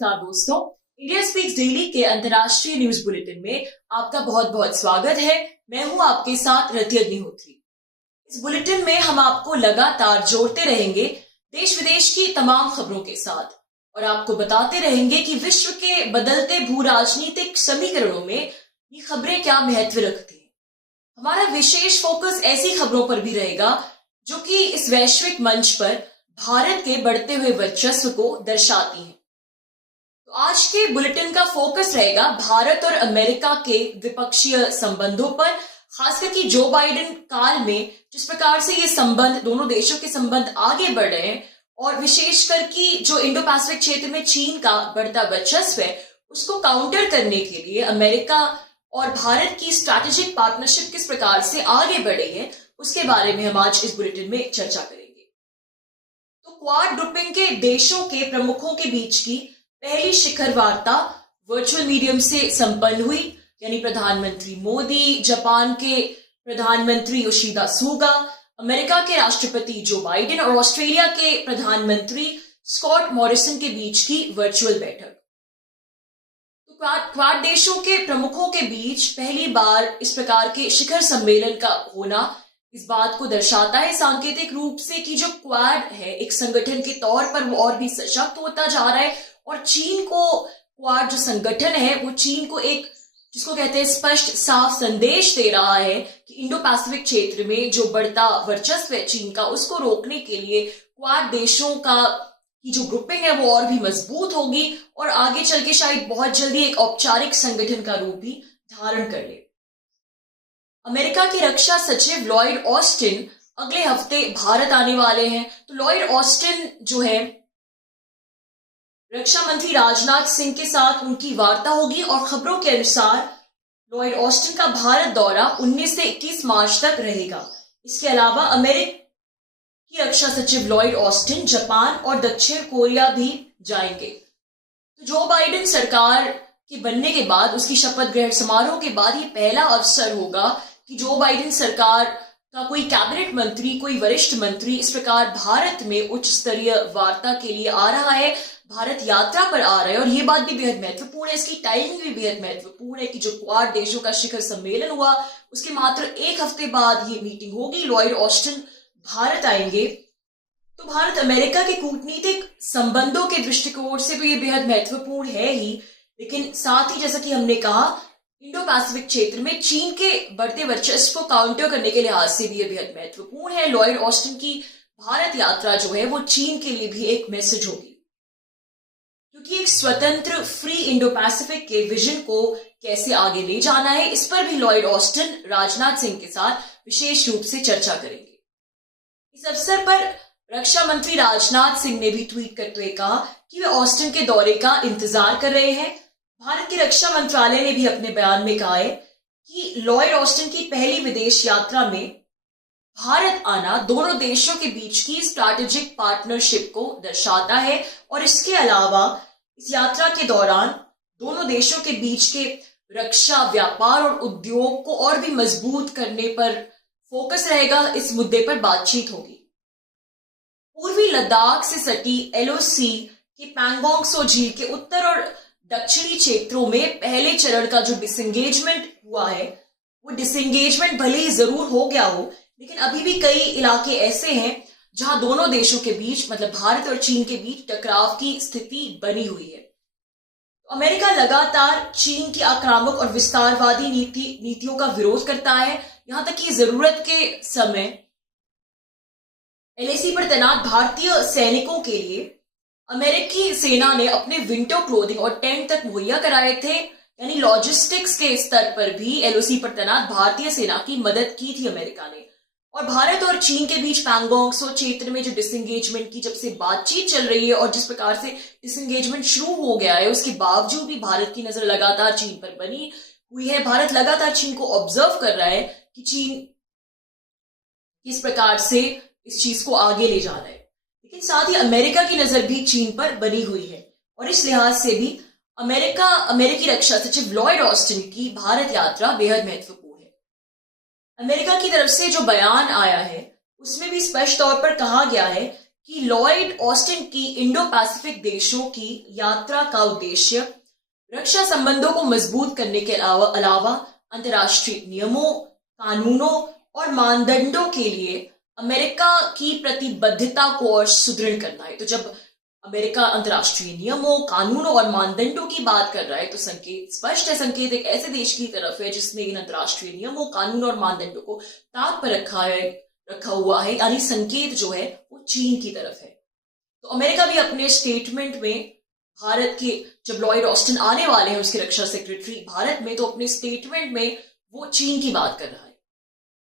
नमस्कार दोस्तों, India speaks daily के अंतर्राष्ट्रीय न्यूज बुलेटिन में आपका बहुत बहुत स्वागत है। मैं हूं आपके साथ रति अग्निहोत्री। इस बुलेटिन में हम आपको लगातार जोड़ते रहेंगे देश विदेश की तमाम खबरों के साथ और आपको बताते रहेंगे कि विश्व के बदलते भू राजनीतिक समीकरणों में ये खबरें क्या महत्व रखती हैं। हमारा विशेष फोकस ऐसी खबरों पर भी रहेगा जो कि इस वैश्विक मंच पर भारत के बढ़ते हुए वर्चस्व को दर्शाती हैं। तो आज के बुलेटिन का फोकस रहेगा भारत और अमेरिका के द्विपक्षीय संबंधों पर, खासकर कि जो बाइडेन काल में जिस प्रकार से ये संबंध, दोनों देशों के संबंध आगे बढ़ रहे हैं और विशेषकर कि जो इंडो पैसिफिक क्षेत्र में चीन का बढ़ता वर्चस्व है उसको काउंटर करने के लिए अमेरिका और भारत की स्ट्रैटेजिक पार्टनरशिप किस प्रकार से आगे बढ़ रही है, उसके बारे में हम आज इस बुलेटिन में चर्चा करेंगे। तो क्वाड ग्रुपिंग के देशों के प्रमुखों के बीच की पहली शिखर वार्ता वर्चुअल मीडियम से संपन्न हुई, यानी प्रधानमंत्री मोदी, जापान के प्रधानमंत्री योशिहिदा सुगा, अमेरिका के राष्ट्रपति जो बाइडेन और ऑस्ट्रेलिया के प्रधानमंत्री स्कॉट मॉरिसन के बीच की वर्चुअल बैठक। तो क्वाड देशों के प्रमुखों के बीच पहली बार इस प्रकार के शिखर सम्मेलन का होना इस बात को दर्शाता है सांकेतिक रूप से कि जो क्वाड है एक संगठन के तौर पर वो और भी सशक्त होता जा रहा है और चीन को क्वाड जो संगठन है वो चीन को एक जिसको कहते हैं स्पष्ट साफ संदेश दे रहा है कि इंडो पैसिफिक क्षेत्र में जो बढ़ता वर्चस्व है चीन का उसको रोकने के लिए क्वाड देशों का की जो ग्रुपिंग है वो और भी मजबूत होगी और आगे चल के शायद बहुत जल्दी एक औपचारिक संगठन का रूप भी धारण कर ले। अमेरिका के रक्षा सचिव लॉयड ऑस्टिन अगले हफ्ते भारत आने वाले हैं। तो लॉयड ऑस्टिन जो है रक्षा मंत्री राजनाथ सिंह के साथ उनकी वार्ता होगी और खबरों के अनुसार लॉयड ऑस्टिन का भारत दौरा 19 से 21 मार्च तक रहेगा। इसके अलावा अमेरिकी रक्षा सचिव लॉयड ऑस्टिन जापान और दक्षिण कोरिया भी जाएंगे। तो जो बाइडेन सरकार के बनने के बाद, उसकी शपथ ग्रहण समारोह के बाद ये पहला अवसर होगा कि जो बाइडेन सरकार का कोई कैबिनेट मंत्री, कोई वरिष्ठ मंत्री इस प्रकार भारत में उच्च स्तरीय वार्ता के लिए आ रहा है, भारत यात्रा पर आ रहा है। और ये बात भी बेहद महत्वपूर्ण है, इसकी टाइमिंग भी बेहद महत्वपूर्ण है कि जो क्वाड देशों का शिखर सम्मेलन हुआ उसके मात्र एक हफ्ते बाद ये मीटिंग होगी, लॉयड ऑस्टिन भारत आएंगे। तो भारत अमेरिका के कूटनीतिक संबंधों के दृष्टिकोण से तो ये बेहद महत्वपूर्ण है ही, लेकिन साथ ही जैसा कि हमने कहा इंडो पैसिफिक क्षेत्र में चीन के बढ़ते वर्चस्व को काउंटर करने के लिहाज से भी ये बेहद महत्वपूर्ण है। लॉयड ऑस्टिन की भारत यात्रा जो है वो चीन के लिए भी एक मैसेज होगी, क्योंकि एक स्वतंत्र फ्री इंडो पैसिफिक के विजन को कैसे आगे ले जाना है इस पर भी लॉयड ऑस्टिन राजनाथ सिंह के साथ विशेष रूप से चर्चा करेंगे। इस अवसर पर रक्षा मंत्री राजनाथ सिंह ने भी ट्वीट करते हुए कहा कि वे ऑस्टिन के दौरे का इंतजार कर रहे हैं। भारत के रक्षा मंत्रालय ने भी अपने बयान में कहा है कि लॉयड ऑस्टिन की पहली विदेश यात्रा में भारत आना दोनों देशों के बीच की स्ट्रैटेजिक पार्टनरशिप को दर्शाता है और इसके अलावा इस यात्रा के दौरान दोनों देशों के बीच के रक्षा, व्यापार और उद्योग को और भी मजबूत करने पर फोकस रहेगा। इस मुद्दे पर बातचीत होगी। पूर्वी लद्दाख से सटी एलओसी के पैंगोंग त्सो झील के उत्तर और दक्षिणी क्षेत्रों में पहले चरण का जो डिसएंगेजमेंट हुआ है वो डिसएंगेजमेंट भले ही जरूर हो गया हो, लेकिन अभी भी कई इलाके ऐसे हैं जहां दोनों देशों के बीच, मतलब भारत और चीन के बीच टकराव की स्थिति बनी हुई है। तो अमेरिका लगातार चीन की आक्रामक और विस्तारवादी नीतियों का विरोध करता है, यहां तक कि जरूरत के समय एलएसी पर तैनात भारतीय सैनिकों के लिए अमेरिकी सेना ने अपने विंटर क्लोथिंग और टेंट तक मुहैया कराए थे, यानी लॉजिस्टिक्स के स्तर पर भी एलओसी पर तैनात भारतीय सेना की मदद की थी अमेरिका ने। और भारत और चीन के बीच पैंगोंग त्सो क्षेत्र में जो डिसएंगेजमेंट की जब से बातचीत चल रही है और जिस प्रकार से डिसएंगेजमेंट शुरू हो गया है उसके बावजूद भी भारत की नजर लगातार चीन पर बनी हुई है। भारत लगातार चीन को ऑब्जर्व कर रहा है कि चीन किस प्रकार से इस चीज को आगे ले जा रहा है, लेकिन साथ ही अमेरिका की नजर भी चीन पर बनी हुई है और इस लिहाज से भी अमेरिकी रक्षा सचिव लॉयड ऑस्टिन की भारत यात्रा बेहद महत्वपूर्ण है। अमेरिका की तरफ से जो बयान आया है उसमें भी स्पष्ट तौर पर कहा गया है कि लॉयड ऑस्टिन की इंडो पैसिफिक देशों की यात्रा का उद्देश्य रक्षा संबंधों को मजबूत करने के अलावा अंतर्राष्ट्रीय नियमों, कानूनों और मानदंडों के लिए अमेरिका की प्रतिबद्धता को और सुदृढ़ करना है। तो जब अमेरिका अंतर्राष्ट्रीय नियमों, कानूनों और मानदंडों की बात कर रहा है तो संकेत स्पष्ट है। संकेत एक ऐसे देश की तरफ है जिसने इन अंतर्राष्ट्रीय नियमों, कानून और मानदंडों को ताक पर रखा हुआ है, यानी संकेत जो है वो चीन की तरफ है। तो अमेरिका भी अपने स्टेटमेंट में भारत के, जब लॉयड ऑस्टिन आने वाले हैं उसके रक्षा सेक्रेटरी भारत में, तो अपने स्टेटमेंट में वो चीन की बात कर रहा है।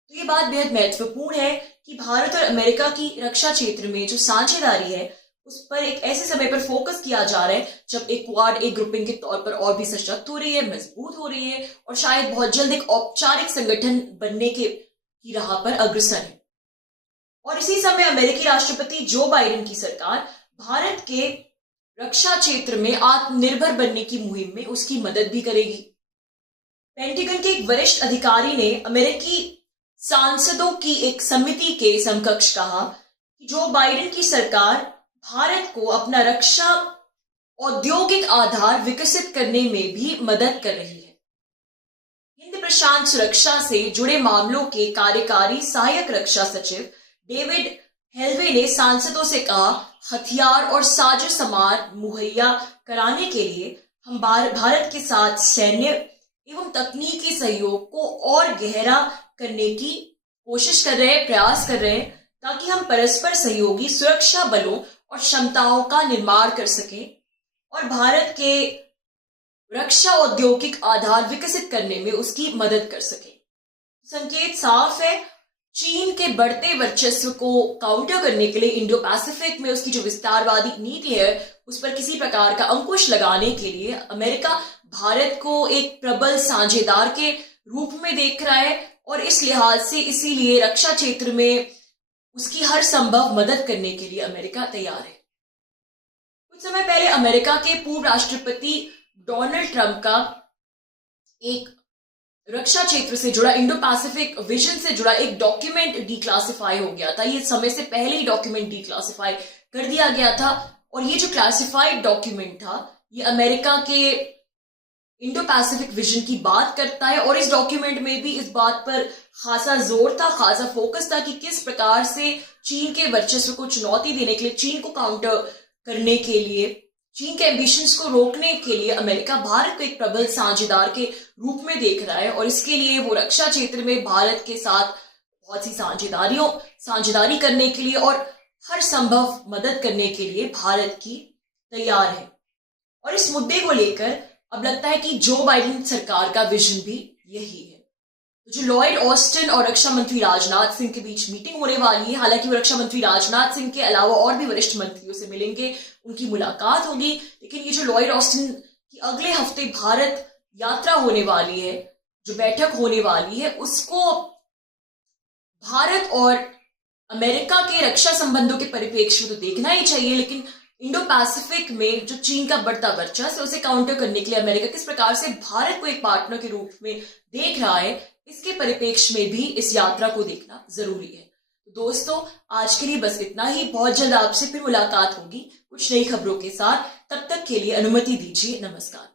तो ये बात बेहद महत्वपूर्ण है कि भारत और अमेरिका की रक्षा क्षेत्र में जो साझेदारी है उस पर एक ऐसे समय पर फोकस किया जा रहा है जब एक क्वाड, एक ग्रुपिंग के तौर पर और भी सशक्त हो रही है, मजबूत हो रही है और शायद बहुत जल्द एक औपचारिक संगठन बनने की राह पर अग्रसर है। और इसी समय अमेरिकी राष्ट्रपति जो बाइडेन की सरकार भारत के रक्षा क्षेत्र में आत्मनिर्भर बनने की मुहिम में उसकी मदद भी करेगी। पेंटागन के एक वरिष्ठ अधिकारी ने अमेरिकी सांसदों की एक समिति के समकक्ष कहा कि जो बाइडेन की सरकार भारत को अपना रक्षा औद्योगिक आधार विकसित करने में भी मदद कर रही है। हिंद प्रशांत सुरक्षा से जुड़े मामलों के कार्यकारी सहायक रक्षा सचिव डेविड हेल्वे ने सांसदों से कहा, हथियार और साजो सामान मुहैया कराने के लिए हम भारत के साथ सैन्य एवं तकनीकी सहयोग को और गहरा करने की कोशिश कर रहे हैं, प्रयास कर रहे हैं, ताकि हम परस्पर सहयोगी सुरक्षा बलों और क्षमताओं का निर्माण कर सकें और भारत के रक्षा औद्योगिक आधार विकसित करने में उसकी मदद कर सकें। संकेत साफ है, चीन के बढ़ते वर्चस्व को काउंटर करने के लिए इंडो पैसिफिक में उसकी जो विस्तारवादी नीति है उस पर किसी प्रकार का अंकुश लगाने के लिए अमेरिका भारत को एक प्रबल साझेदार के रूप में देख रहा है और इस लिहाज से इसीलिए रक्षा क्षेत्र में उसकी हर संभव मदद करने के लिए अमेरिका तैयार है। कुछ समय पहले अमेरिका के पूर्व राष्ट्रपति डोनाल्ड ट्रंप का एक रक्षा क्षेत्र से जुड़ा, इंडो पैसिफिक विजन से जुड़ा एक डॉक्यूमेंट डिक्लासिफाई हो गया था। ये समय से पहले ही डॉक्यूमेंट डिक्लासिफाई कर दिया गया था और ये जो क्लासिफाइड डॉक्यूमेंट था ये अमेरिका के इंडो पैसिफिक विजन की बात करता है और इस डॉक्यूमेंट में भी इस बात पर खासा जोर था, खासा फोकस था कि किस प्रकार से चीन के वर्चस्व को चुनौती देने के लिए, चीन को काउंटर करने के लिए, चीन के एम्बिशंस को रोकने के लिए अमेरिका भारत को एक प्रबल साझेदार के रूप में देख रहा है और इसके लिए वो रक्षा क्षेत्र में भारत के साथ बहुत सी साझेदारी करने के लिए और हर संभव मदद करने के लिए भारत की तैयार है। और इस मुद्दे को लेकर अब लगता है कि जो बाइडेन सरकार का विजन भी यही है। तो जो लॉयड ऑस्टिन और रक्षा मंत्री राजनाथ सिंह के बीच मीटिंग होने वाली है, हालांकि वो रक्षा मंत्री राजनाथ सिंह के अलावा और भी वरिष्ठ मंत्रियों से मिलेंगे, उनकी मुलाकात होगी, लेकिन ये जो लॉयड ऑस्टिन की अगले हफ्ते भारत यात्रा होने वाली है, जो बैठक होने वाली है, उसको भारत और अमेरिका के रक्षा संबंधों के परिप्रेक्ष्य में तो देखना ही चाहिए, लेकिन इंडो पैसिफिक में जो चीन का बढ़ता वर्चस्व है उसे काउंटर करने के लिए अमेरिका किस प्रकार से भारत को एक पार्टनर के रूप में देख रहा है, इसके परिप्रेक्ष्य में भी इस यात्रा को देखना जरूरी है। तो दोस्तों, आज के लिए बस इतना ही। बहुत जल्द आपसे फिर मुलाकात होगी कुछ नई खबरों के साथ। तब तक के लिए अनुमति दीजिए। नमस्कार।